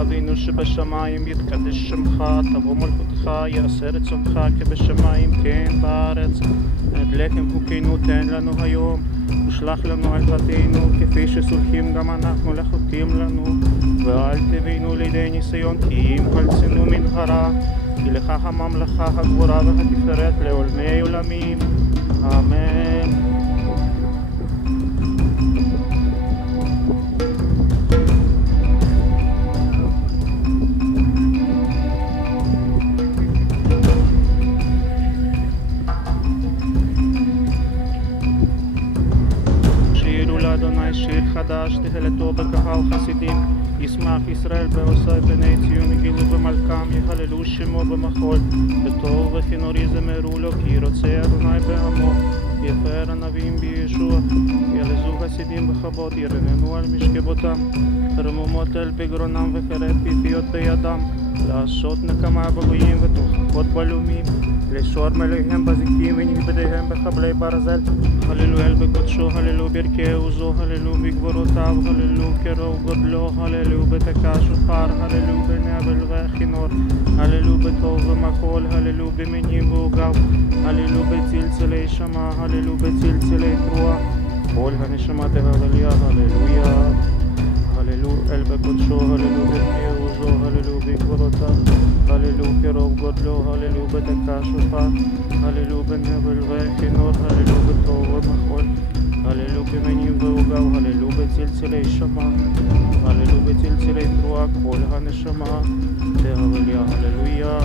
אבינו שבשמיים יתקדש שמך, תבוא מלכותך, יעשה רצונך כבשמיים כן בארץ. את לחם חוקנו תן לנו היום, ושלח לנו על חטאינו כפי שסולחים גם אנחנו לחוטאים לנו, ואל תביאנו לידי ניסיון כי אם חלצנו מן הרע, כי לך הממלכה הגבורה והתפארת לעולמי עולמים, אמן. אדוני שיר חדש, תהלתו בקהל חסידים, ישמח ישראל בעושי בני ציון, יגילו במלכם, יהללו שמו במחול, בטוב וכינור יזמרו לו, כי רוצה אדוני בעמו, יפאר הנביאים בישוע, ילזו חסידים בכבוד, ירננו על משכבותם, רמומות אל בגרונם וחרב פיפיות בידם, לעשות נקמה בגויים ותוכחות בלומים, לשור מלאיהם בזיקים ונכבדיהם בחבלי ברזל, הללו אל בקודשו, הללו ברכי עוזו, הללו בגבורותיו, הללו קרוב גודלו, הללו בתקע שופר, הללו בנבל וכינור, הללו בטוב ומחול, הללו במינים ועוגב, הללו בצלצלי שמע, הללו בצלצלי תרועה, כל הנשמה תהללויה, הללויה, הללו אל בקודשו, הללו ברכי עוזו, הללו בגבורותיו, הללו קרוב גודלו, הללו בתקע שופר, הללו בנבל וכינור, הללו בטוב ומחול, הללו במינים ועוגב, הללו בצלצלי שמע, הללו בצלצלי תרועה, כל הנשמה תהללויה, הללויה.